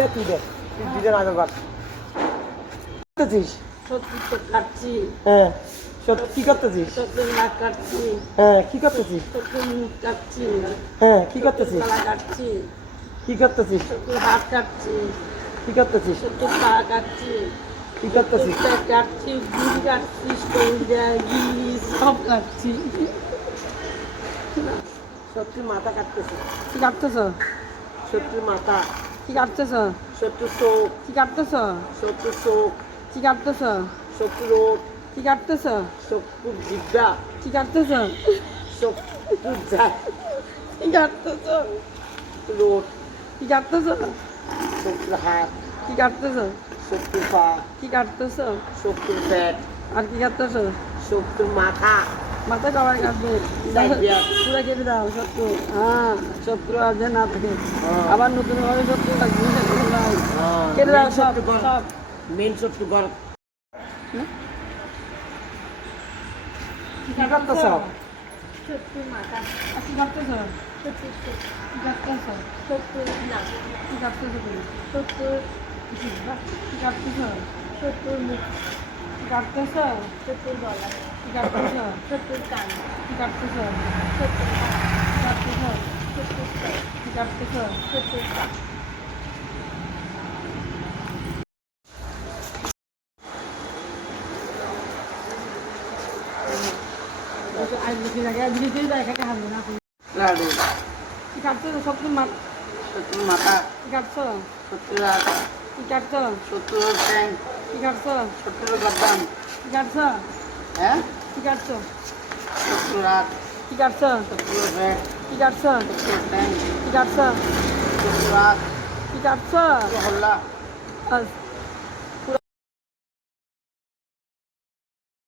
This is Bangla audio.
দে তুই ডিজাইন আগে কর করতেছিস সত্যি তো কাটছি, হ্যাঁ সত্যি কি করতেছিস সত্যি নাক কাটছি, হ্যাঁ কি করতেছিস সত্যি মুখ কাটছি, হ্যাঁ কি করতেছিস গলা কাটছি, কি করতেছিস সত্যি হাত কাটছি, কি করতেছিস সত্যি পা কাটছি, কি করতেছিস সত্যি কাটছি, গুড়ি কাটছি, কলিজা গিলি সব কাটছি। সত্যি মাথা কাটতেছিস কি কাটতেছ? সত্যি মাথা কি কাটতেছ? সত্যি চোখ কি কাটতেছ? সত্যি চোখ কি কাটতেছ? সত্যি রোড কি কাটতেছ? সত্যি জিব্বা কি কাটতেছ? সত্যি যা কি কাটতেছ? রোড কি কাটতেছ? সত্যি হাত কি কাটতেছ? সত্যি পা কি কাটতেছ? সত্যি পেট আর কি কাটতেছ? সত্যি মাথা মাথা কবার কাটবে? পুরো কেটে দাও শত্রু। হ্যাঁ শত্রু আর যে না থাকে আবার নতুন ভাবে শত্রু লাগবে কেটে দাও সব সব। মেন সত্যি বড় কি করতেছ শত্রুর মাথা কি কাটতেছ? শত্রুর কি কাটতেছ? শত্রুর না কি কাটতেছ তুমি? শত্রুর জিহ্বা কি কাটতেছ? শত্রুর মুখ কি কাটতেছ? শত্রুর গলা কি কাটতেছ? শত্রুর কান কি কাটতেছ? শত্রুর হাত কি কাটতেছ? শত্রুর পেট কি কাটতেছ? শত্রুর পা। লাডু কি কাটতেছ? শত্রুর মাথা সত্যি মাথা কি কাটছ? সত্যি হাত কি কাটছ? সত্যি ট্যাং কি কাটছ? সত্যি গদ্দাম কি কাটছ? হ্যাঁ কি কাটছ? সত্যি হাত কি কাটছ? সত্যি পেট কি কাটছ? সত্যি ট্যাং কি কাটছ? সত্যি হাত কি কাটছ? হল্লা আচ্ছা